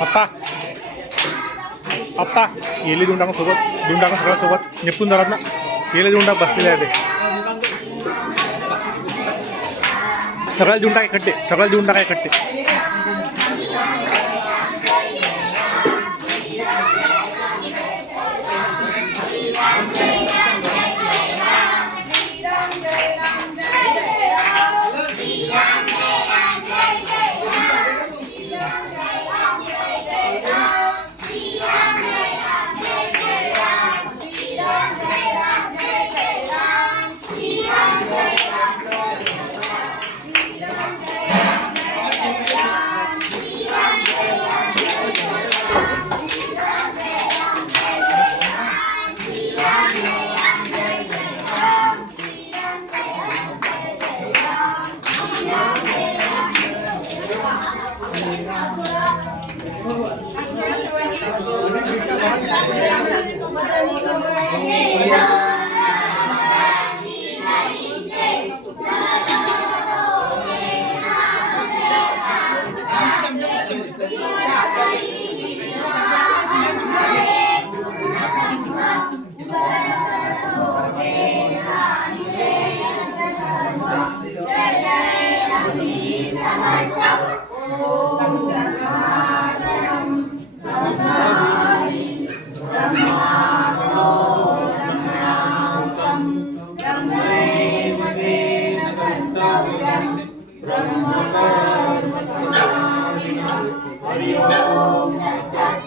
आप्पा आप्पा येले देऊन टाका सोबत, देऊन टाका सगळ्या सोबत निपटून जातात ना. येले देऊन टाक, बसलेले आहे ते सगळ्याला देऊन टाका खट्टे, सगळ्याला देऊन टाका खट्टे. हरि ओम तत्सत्.